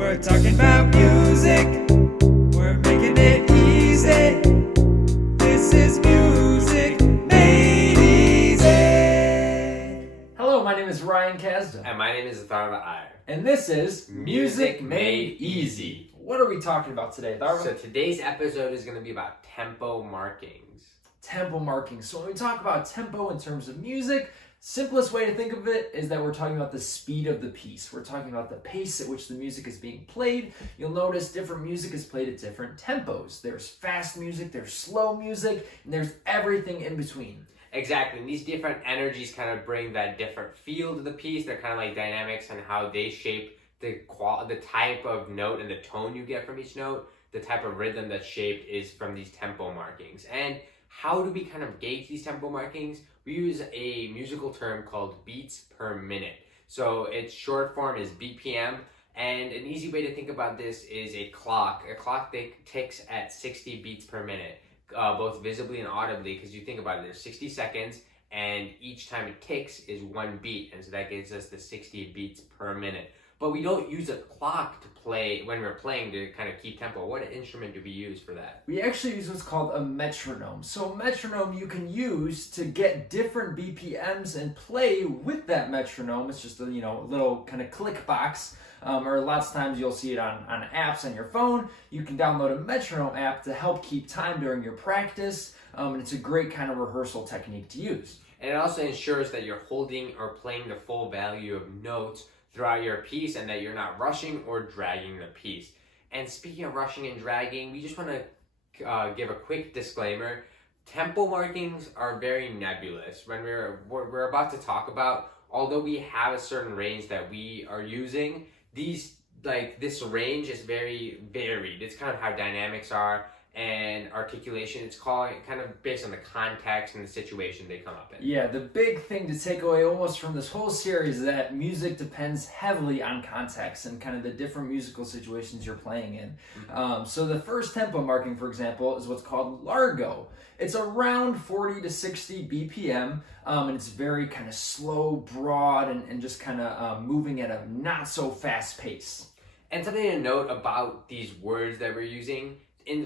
We're talking about music. We're making it easy. This is music made easy. Hello, my name is Ryan Kazda. And my name is Atharva Iyer. And this is Music Made Easy. What are we talking about today, Atharva? So today's episode is going to be about tempo markings. Tempo markings. So when we talk about tempo in terms of music, simplest way to think of it is that we're talking about the speed of the piece. We're talking about the pace at which the music is being played. You'll notice different music is played at different tempos. There's fast music, there's slow music, and there's everything in between. Exactly, and these different energies kind of bring that different feel to the piece. They're kind of like dynamics and how they shape the type of note and the tone you get from each note. The type of rhythm that's shaped is from these tempo markings. And how do we kind of gauge these tempo markings? We use a musical term called beats per minute. So its short form is BPM. And an easy way to think about this is a clock that ticks at 60 beats per minute. Both visibly and audibly, because you think about it, there's 60 seconds, and each time it ticks is one beat, and so that gives us the 60 beats per minute. But we don't use a clock to play when we're playing to kind of keep tempo. What instrument do we use for that? We actually use what's called a metronome. So a metronome you can use to get different BPMs and play with that metronome. It's just a little kind of click box. Or lots of times you'll see it on apps on your phone. You can download a metronome app to help keep time during your practice. And it's a great kind of rehearsal technique to use. And it also ensures that you're holding or playing the full value of notes throughout your piece and that you're not rushing or dragging the piece. And speaking of rushing and dragging, we just want to give a quick disclaimer. Tempo markings are very nebulous. When we're about to talk about, although we have a certain range that we are using, this range is very varied. It's kind of how dynamics are and articulation. It's kind of based on the context and the situation they come up in. Yeah, the big thing to take away almost from this whole series is that music depends heavily on context and kind of the different musical situations you're playing in. Mm-hmm. So the first tempo marking, for example, is what's called Largo. It's around 40 to 60 BPM, and it's very kind of slow, broad, and just kind of moving at a not so fast pace. And something to note about these words that we're using,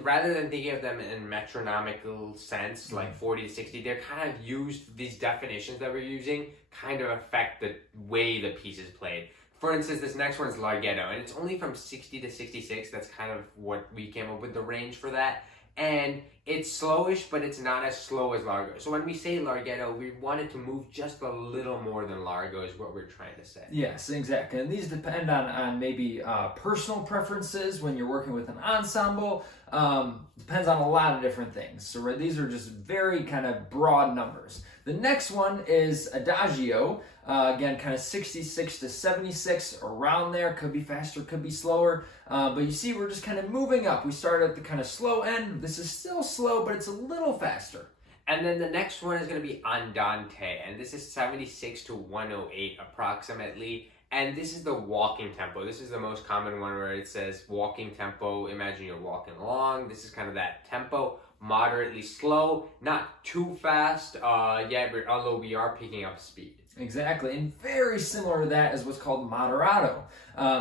rather than thinking of them in metronomical sense, like 40 to 60, they're kind of used, these definitions that we're using kind of affect the way the piece is played. For instance, this next one is Largo, and it's only from 60 to 66. That's kind of what we came up with, the range for that. And it's slowish, but it's not as slow as Largo. So when we say Largo, we want it to move just a little more than Largo is what we're trying to say. Yes, exactly. And these depend on maybe personal preferences when you're working with an ensemble. Depends on a lot of different things. So these are just very kind of broad numbers. The next one is Adagio. Again, kind of 66 to 76, around there. Could be faster, could be slower. But you see, we're just kind of moving up. We start at the kind of slow end. This is still slow, but it's a little faster. And then the next one is going to be Andante, and this is 76 to 108 approximately. And this is the walking tempo. This is the most common one where it says walking tempo. Imagine you're walking along. This is kind of that tempo. Moderately slow, not too fast yet, although we are picking up speed. Exactly, and very similar to that is what's called moderato.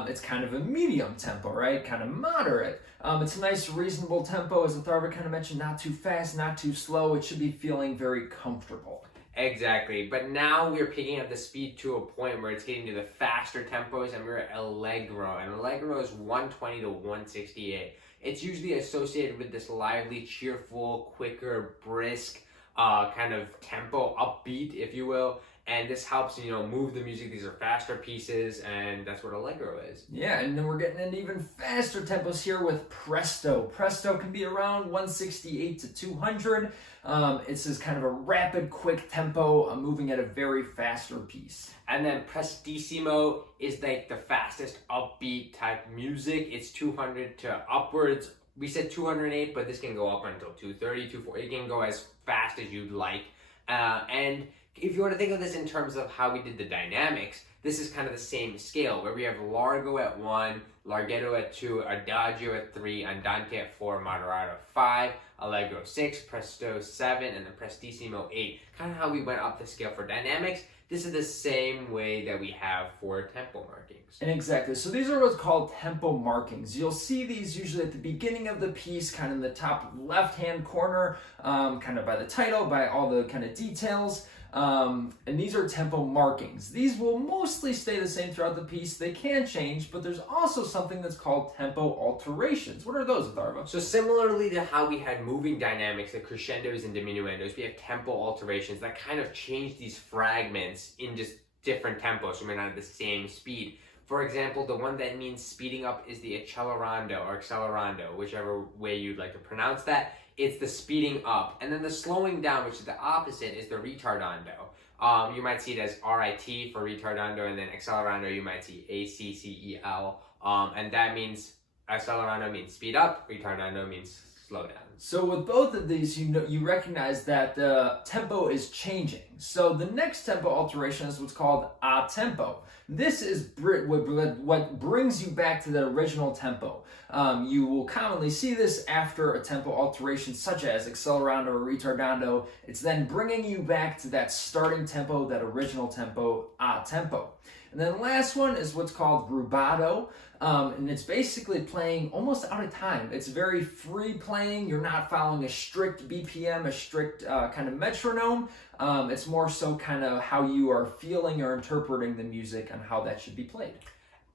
It's kind of a medium tempo, right? Kind of moderate. It's a nice, reasonable tempo, as Atharva kind of mentioned, not too fast, not too slow. It should be feeling very comfortable. Exactly, but now we're picking up the speed to a point where it's getting to the faster tempos, and we're at Allegro, and Allegro is 120 to 168. It's usually associated with this lively, cheerful, quicker, brisk kind of tempo, upbeat, if you will. And this helps, move the music. These are faster pieces, and that's what Allegro is. Yeah, and then we're getting into even faster tempos here with Presto. Presto can be around 168 to 200. It's this kind of a rapid, quick tempo, moving at a very faster piece. And then Prestissimo is like the fastest upbeat type music. It's 200 to upwards. We said 208, but this can go up until 230, 240. It can go as fast as you'd like. And if you want to think of this in terms of how we did the dynamics, this is kind of the same scale where we have Largo at 1, Larghetto at 2, Adagio at 3, Andante at 4, Moderato 5, Allegro 6, Presto 7, and the Prestissimo 8. Kind of how we went up the scale for dynamics. this is the same way that we have for tempo markings. And exactly. So these are what's called tempo markings. You'll see these usually at the beginning of the piece, kind of in the top left-hand corner, kind of by the title, by all the kind of details. And these are tempo markings. These will mostly stay the same throughout the piece. They can change, but there's also something that's called tempo alterations. What are those, Atharva? So similarly to how we had moving dynamics, the crescendos and diminuendos, we have tempo alterations that kind of change these fragments in just different tempos, so we're not at the same speed. For example, the one that means speeding up is the accelerando or accelerando, whichever way you'd like to pronounce that. It's the speeding up. And then the slowing down, which is the opposite, is the retardando. You might see it as RIT for retardando, and then accelerando you might see ACCEL. And that means accelerando means speed up, retardando means slow down. So with both of these, you recognize that the tempo is changing. So the next tempo alteration is what's called a tempo. This is what brings you back to the original tempo. You will commonly see this after a tempo alteration such as accelerando or retardando. It's then bringing you back to that starting tempo, that original tempo, a tempo. And then the last one is what's called rubato, and it's basically playing almost out of time. It's very free playing. You're not following a strict BPM, a strict kind of metronome. It's more so kind of how you are feeling or interpreting the music and how that should be played.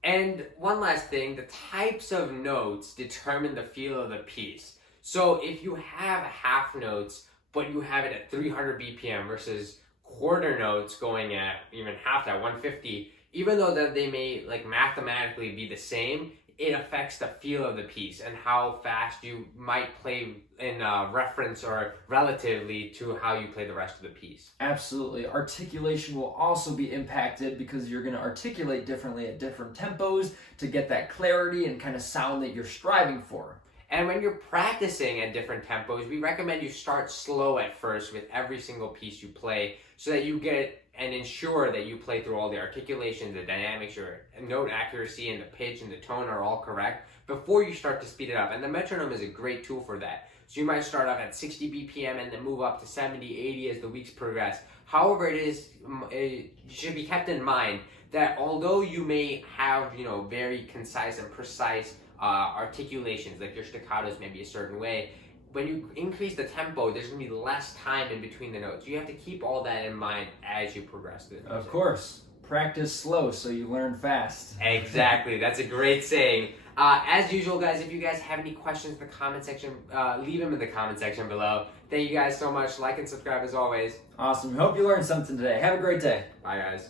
And one last thing, the types of notes determine the feel of the piece. So if you have half notes, but you have it at 300 BPM versus quarter notes going at even half that, 150, even though that they may like mathematically be the same, it affects the feel of the piece and how fast you might play in reference or relatively to how you play the rest of the piece. Absolutely. Articulation will also be impacted because you're going to articulate differently at different tempos to get that clarity and kind of sound that you're striving for. And when you're practicing at different tempos, we recommend you start slow at first with every single piece you play so that you get and ensure that you play through all the articulations, the dynamics, your note accuracy, and the pitch and the tone are all correct before you start to speed it up. And the metronome is a great tool for that. So you might start off at 60 BPM and then move up to 70, 80 as the weeks progress. However, it should be kept in mind that although you may have, very concise and precise articulations, like your staccatos may be a certain way, when you increase the tempo, there's going to be less time in between the notes. You have to keep all that in mind as you progress through the music. Of course. Practice slow so you learn fast. Exactly. That's a great saying. As usual, guys, if you guys have any questions in the comment section, leave them in the comment section below. Thank you guys so much. Like and subscribe as always. Awesome. Hope you learned something today. Have a great day. Bye, guys.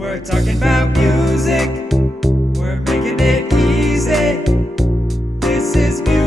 We're talking about music. We're making it easy. This is music.